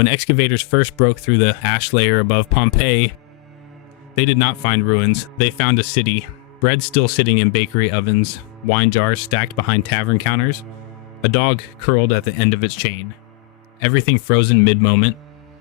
When excavators first broke through the ash layer above Pompeii, they did not find ruins. They found a city, bread still sitting in bakery ovens, wine jars stacked behind tavern counters, a dog curled at the end of its chain. Everything frozen mid-moment,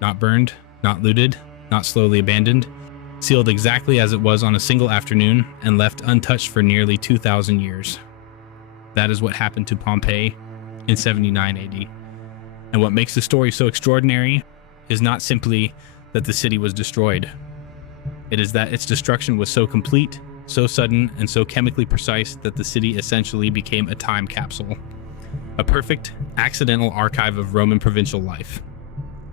not burned, not looted, not slowly abandoned, sealed exactly as it was on a single afternoon and left untouched for nearly 2,000 years. That is what happened to Pompeii in 79 AD. And what makes the story so extraordinary is not simply that the city was destroyed. It is that its destruction was so complete, so sudden, and so chemically precise that the city essentially became a time capsule. A perfect, accidental archive of Roman provincial life.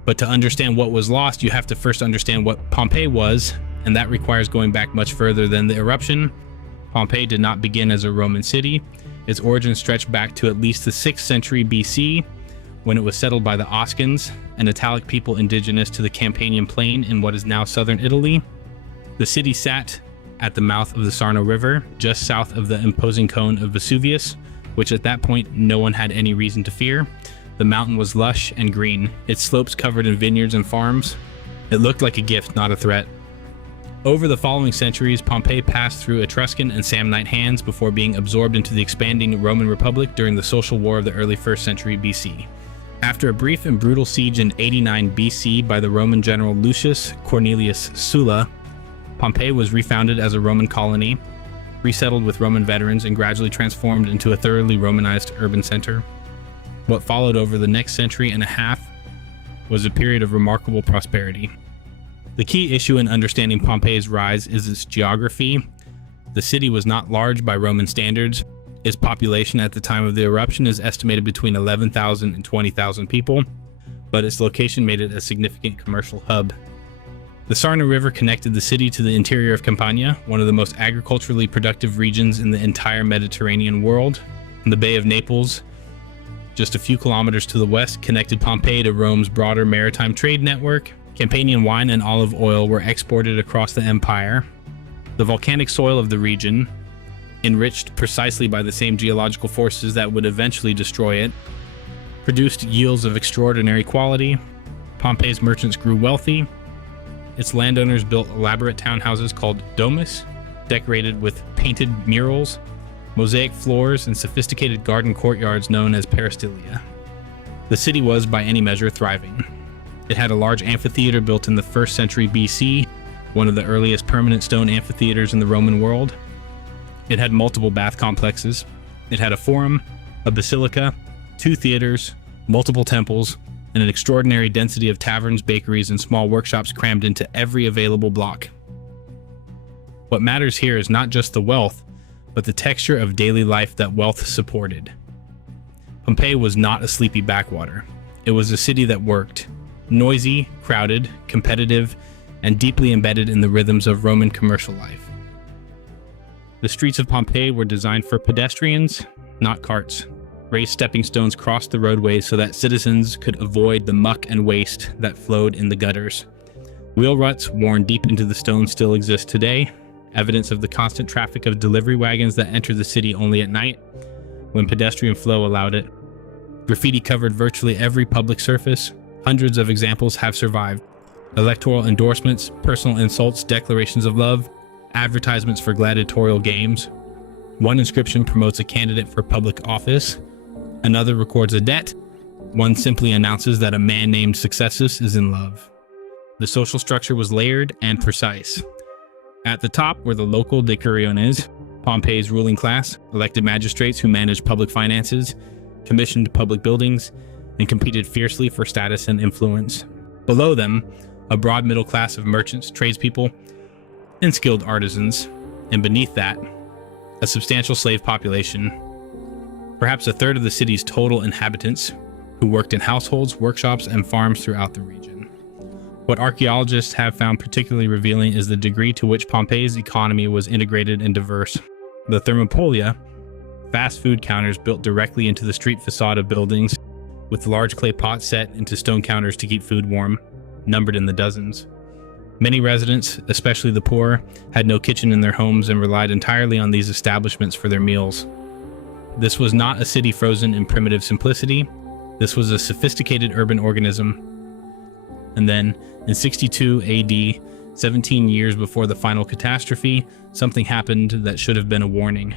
But to understand what was lost, you have to first understand what Pompeii was, and that requires going back much further than the eruption. Pompeii did not begin as a Roman city. Its origins stretch back to at least the 6th century BC, when it was settled by the Oscans, an Italic people indigenous to the Campanian plain in what is now southern Italy. The city sat at the mouth of the Sarno River, just south of the imposing cone of Vesuvius, which at that point no one had any reason to fear. The mountain was lush and green, its slopes covered in vineyards and farms. It looked like a gift, not a threat. Over the following centuries, Pompeii passed through Etruscan and Samnite hands before being absorbed into the expanding Roman Republic during the social war of the early 1st century BC. After a brief and brutal siege in 89 BC by the Roman general Lucius Cornelius Sulla, Pompeii was refounded as a Roman colony, resettled with Roman veterans, and gradually transformed into a thoroughly Romanized urban center. What followed over the next century and a half was a period of remarkable prosperity. The key issue in understanding Pompeii's rise is its geography. The city was not large by Roman standards. Its population at the time of the eruption is estimated between 11,000 and 20,000 people, but its location made it a significant commercial hub. The Sarno River connected the city to the interior of Campania, one of the most agriculturally productive regions in the entire Mediterranean world. And the Bay of Naples, just a few kilometers to the west, connected Pompeii to Rome's broader maritime trade network. Campanian wine and olive oil were exported across the empire. The volcanic soil of the region, enriched precisely by the same geological forces that would eventually destroy it, produced yields of extraordinary quality. Pompeii's merchants grew wealthy. Its landowners built elaborate townhouses called domus, decorated with painted murals, mosaic floors, and sophisticated garden courtyards known as peristylia. The city was, by any measure, thriving. It had a large amphitheater built in the 1st century BC, one of the earliest permanent stone amphitheaters in the Roman world. It had multiple bath complexes. It had a forum, a basilica, 2 theaters, multiple temples, and an extraordinary density of taverns, bakeries, and small workshops crammed into every available block. What matters here is not just the wealth, but the texture of daily life that wealth supported. Pompeii was not a sleepy backwater. It was a city that worked, noisy, crowded, competitive, and deeply embedded in the rhythms of Roman commercial life. The streets of Pompeii were designed for pedestrians, not carts. Raised stepping stones crossed the roadways so that citizens could avoid the muck and waste that flowed in the gutters. Wheel ruts worn deep into the stone still exist today, evidence of the constant traffic of delivery wagons that enter the city only at night, when pedestrian flow allowed it. Graffiti covered virtually every public surface. Hundreds of examples have survived. Electoral endorsements, personal insults, declarations of love, advertisements for gladiatorial games. One inscription promotes a candidate for public office. Another records a debt. One simply announces that a man named Successus is in love. The social structure was layered and precise. At the top were the local decuriones, Pompeii's ruling class, elected magistrates who managed public finances, commissioned public buildings, and competed fiercely for status and influence. Below them, a broad middle class of merchants, tradespeople, and skilled artisans, and beneath that, a substantial slave population, perhaps a third of the city's total inhabitants, who worked in households, workshops, and farms throughout the region. What archaeologists have found particularly revealing is the degree to which Pompeii's economy was integrated and diverse. The thermopolia, fast food counters built directly into the street facade of buildings, with large clay pots set into stone counters to keep food warm, numbered in the dozens. Many residents, especially the poor, had no kitchen in their homes and relied entirely on these establishments for their meals. This was not a city frozen in primitive simplicity. This was a sophisticated urban organism. And then in 62 AD, 17 years before the final catastrophe, something happened that should have been a warning.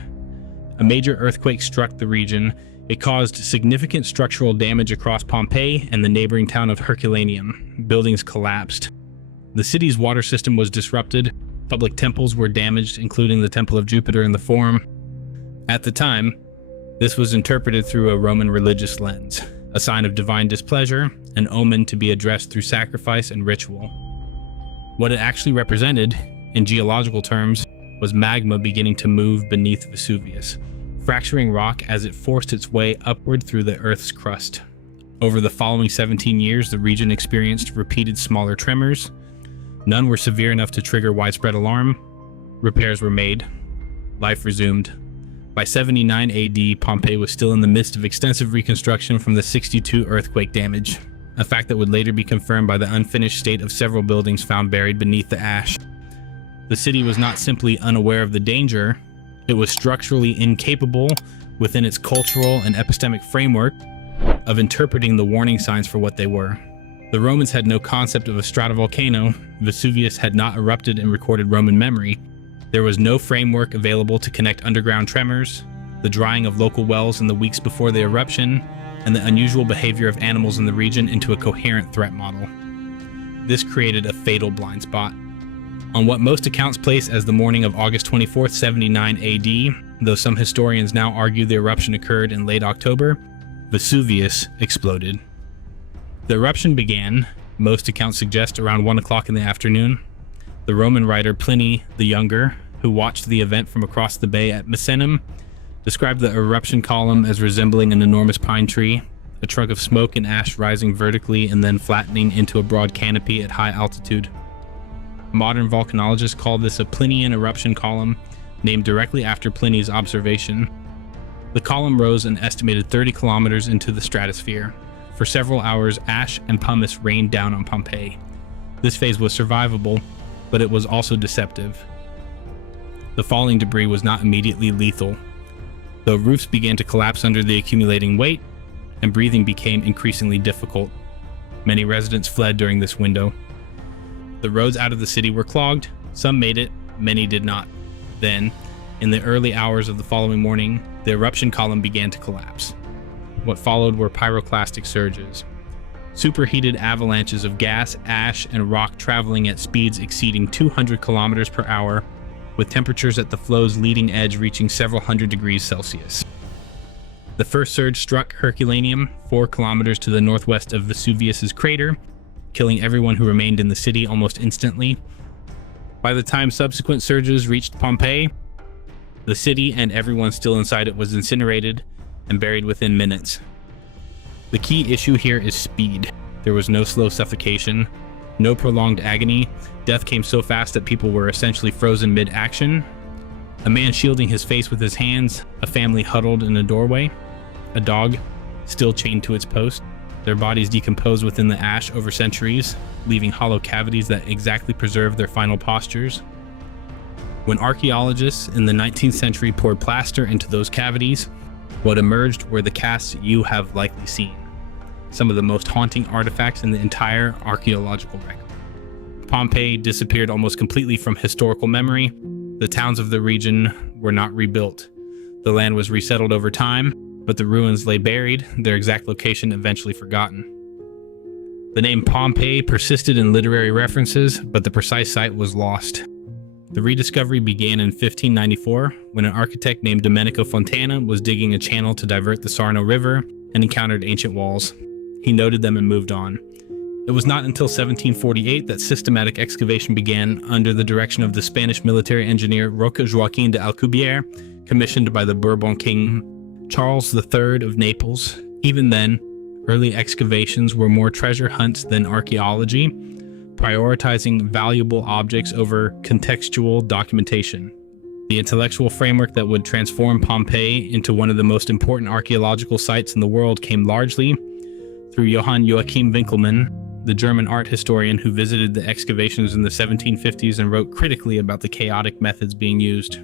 A major earthquake struck the region. It caused significant structural damage across Pompeii and the neighboring town of Herculaneum. Buildings collapsed. The city's water system was disrupted. Public temples were damaged, including the Temple of Jupiter in the Forum. At the time, this was interpreted through a Roman religious lens, a sign of divine displeasure, an omen to be addressed through sacrifice and ritual. What it actually represented, in geological terms, was magma beginning to move beneath Vesuvius, fracturing rock as it forced its way upward through the Earth's crust. Over the following 17 years, the region experienced repeated smaller tremors. None were severe enough to trigger widespread alarm. Repairs were made. Life resumed. By 79 AD, Pompeii was still in the midst of extensive reconstruction from the 62 earthquake damage, a fact that would later be confirmed by the unfinished state of several buildings found buried beneath the ash. The city was not simply unaware of the danger, it was structurally incapable within its cultural and epistemic framework of interpreting the warning signs for what they were. The Romans had no concept of a stratovolcano. Vesuvius had not erupted in recorded Roman memory. There was no framework available to connect underground tremors, the drying of local wells in the weeks before the eruption, and the unusual behavior of animals in the region into a coherent threat model. This created a fatal blind spot. On what most accounts place as the morning of August 24, 79 AD, though some historians now argue the eruption occurred in late October, Vesuvius exploded. The eruption began, most accounts suggest, around 1 o'clock in the afternoon. The Roman writer Pliny the Younger, who watched the event from across the bay at Misenum, described the eruption column as resembling an enormous pine tree, a trunk of smoke and ash rising vertically and then flattening into a broad canopy at high altitude. Modern volcanologists call this a Plinian eruption column, named directly after Pliny's observation. The column rose an estimated 30 kilometers into the stratosphere. For several hours, ash and pumice rained down on Pompeii. This phase was survivable, but it was also deceptive. The falling debris was not immediately lethal, though roofs began to collapse under the accumulating weight, and breathing became increasingly difficult. Many residents fled during this window. The roads out of the city were clogged. Some made it, many did not. Then, in the early hours of the following morning, the eruption column began to collapse. What followed were pyroclastic surges, superheated avalanches of gas, ash, and rock traveling at speeds exceeding 200 kilometers per hour, with temperatures at the flow's leading edge reaching several hundred degrees Celsius. The first surge struck Herculaneum, 4 kilometers to the northwest of Vesuvius's crater, killing everyone who remained in the city almost instantly. By the time subsequent surges reached Pompeii, the city and everyone still inside it was incinerated and buried within minutes. The key issue here is speed. There was no slow suffocation, no prolonged agony. Death came so fast that people were essentially frozen mid-action. A man shielding his face with his hands, a family huddled in a doorway, a dog still chained to its post. Their bodies decomposed within the ash over centuries, leaving hollow cavities that exactly preserved their final postures. When archaeologists in the 19th century poured plaster into those cavities, what emerged were the casts you have likely seen, some of the most haunting artifacts in the entire archaeological record. Pompeii disappeared almost completely from historical memory. The towns of the region were not rebuilt. The land was resettled over time, but the ruins lay buried, their exact location eventually forgotten. The name Pompeii persisted in literary references, but the precise site was lost. The rediscovery began in 1594 when an architect named Domenico Fontana was digging a channel to divert the Sarno River and encountered ancient walls. He noted them and moved on. It was not until 1748 that systematic excavation began under the direction of the Spanish military engineer Roque Joaquin de Alcubierre, commissioned by the Bourbon king Charles III of Naples. Even then, early excavations were more treasure hunts than archaeology, prioritizing valuable objects over contextual documentation. The intellectual framework that would transform Pompeii into one of the most important archaeological sites in the world came largely through Johann Joachim Winckelmann, the German art historian who visited the excavations in the 1750s and wrote critically about the chaotic methods being used.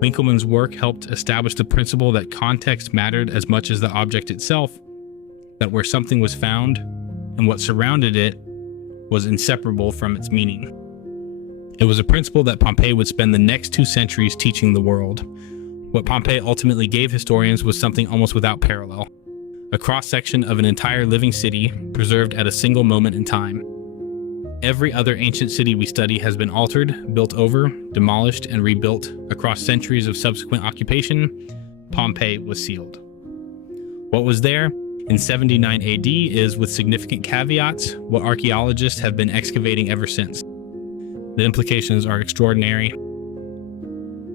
Winckelmann's work helped establish the principle that context mattered as much as the object itself, that where something was found and what surrounded it was inseparable from its meaning. It was a principle that Pompeii would spend the next 2 centuries teaching the world. What Pompeii ultimately gave historians was something almost without parallel, a cross-section of an entire living city preserved at a single moment in time. Every other ancient city we study has been altered, built over, demolished, and rebuilt across centuries of subsequent occupation. Pompeii was sealed. What was there in 79 AD is, with significant caveats, what archaeologists have been excavating ever since. The implications are extraordinary.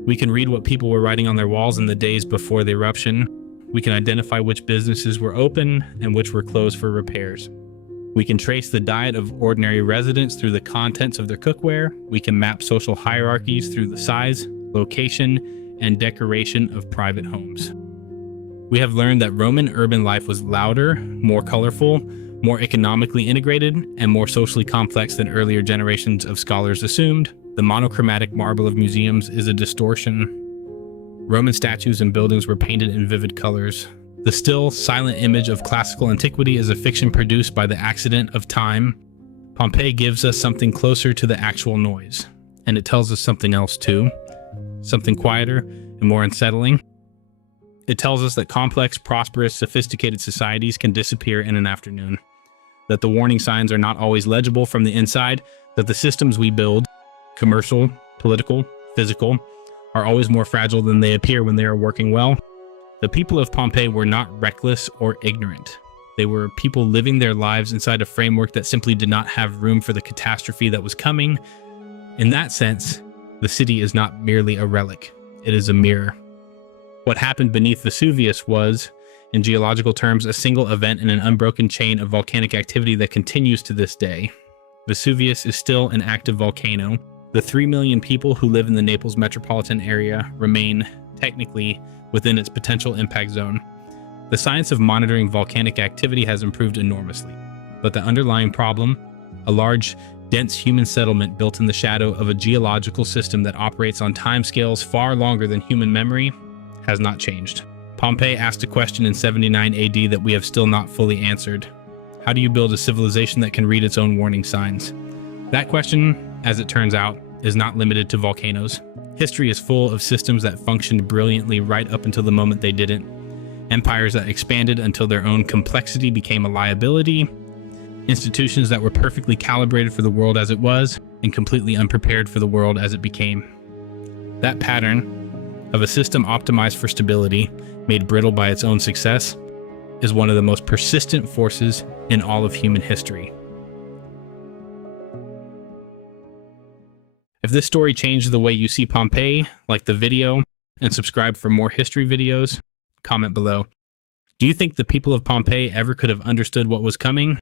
We can read what people were writing on their walls in the days before the eruption. We can identify which businesses were open and which were closed for repairs. We can trace the diet of ordinary residents through the contents of their cookware. We can map social hierarchies through the size, location, and decoration of private homes. We have learned that Roman urban life was louder, more colorful, more economically integrated, and more socially complex than earlier generations of scholars assumed. The monochromatic marble of museums is a distortion. Roman statues and buildings were painted in vivid colors. The still, silent image of classical antiquity is a fiction produced by the accident of time. Pompeii gives us something closer to the actual noise, and it tells us something else too, something quieter and more unsettling. It tells us that complex, prosperous, sophisticated societies can disappear in an afternoon, that the warning signs are not always legible from the inside, that the systems we build, commercial, political, physical, are always more fragile than they appear when they are working well. The people of Pompeii were not reckless or ignorant. They were people living their lives inside a framework that simply did not have room for the catastrophe that was coming. In that sense, the city is not merely a relic, it is a mirror. What happened beneath Vesuvius was, in geological terms, a single event in an unbroken chain of volcanic activity that continues to this day. Vesuvius is still an active volcano. The 3 million people who live in the Naples metropolitan area remain, technically, within its potential impact zone. The science of monitoring volcanic activity has improved enormously, but the underlying problem, a large, dense human settlement built in the shadow of a geological system that operates on timescales far longer than human memory, has not changed. Pompeii asked a question in 79 AD that we have still not fully answered. How do you build a civilization that can read its own warning signs? That question, as it turns out, is not limited to volcanoes. History is full of systems that functioned brilliantly right up until the moment they didn't. Empires that expanded until their own complexity became a liability. Institutions that were perfectly calibrated for the world as it was and completely unprepared for the world as it became. That pattern of a system optimized for stability, made brittle by its own success, is one of the most persistent forces in all of human history. If this story changed the way you see Pompeii, like the video and subscribe for more history videos. Comment below. Do you think the people of Pompeii ever could have understood what was coming?